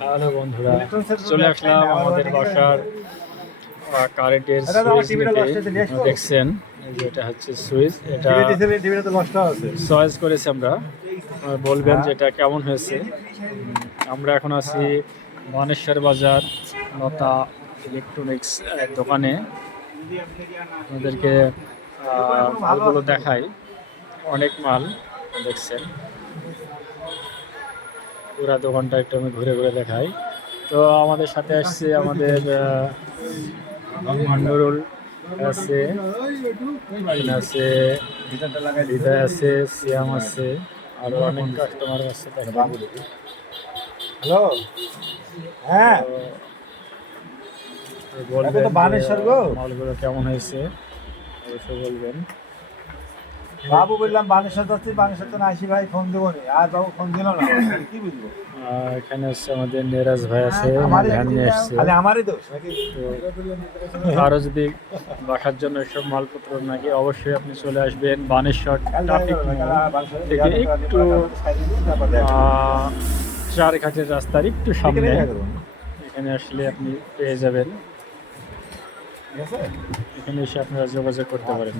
Hello বন্ধুরা, চলে আসলাম আমাদের বাসার কারেন্টের দেখছেন যেটা হচ্ছে সুইচ, এটা চয়েস করেছি আমরা। বলবেন যে এটা কেমন হয়েছে। আমরা এখন আছি মানেশ্বর বাজার লতা ইলেকট্রনিক্স দোকানে। আমাদেরকে মালগুলো দেখাই, অনেক মাল দেখছেন। পুরা দোকানটা একটু আমি ঘুরে ঘুরে দেখাই। তো আমাদের সাথে আসছে আমাদের নুরুল আছে, আছে হৃদয় আছে, সিয়াম আছে, আরো অনেক কাস্টমার আছে। হ্যালো, হ্যাঁ বলবেন বানেশ্বর গো, মালগুলো কেমন হয়েছে অবশ্যই বলবেন। বাবু বললাম বানেশ্বর যাচ্ছি, বানেশ্বর তো আসি ভাই ফোন দেবো নি, আর বাবু ফোন দিল না, কি বুঝবো। এখানে হচ্ছে আমাদের নেরাজ ভাই আছে, ভ্যান নিয়ে আসছে। আমারই দোষ নাকি? তো আরো যদি বাসার জন্য এসব মালপত্র নাকি অবশ্যই আপনি চলে আসবেন বানেশ্বর ট্রাফিক থেকে একটু চারঘাটের রাস্তার একটু সামনে। এখানে আসলে আপনি পেয়ে যাবেন, এখানে এসে আপনারা যোগাযোগ করতে পারেন।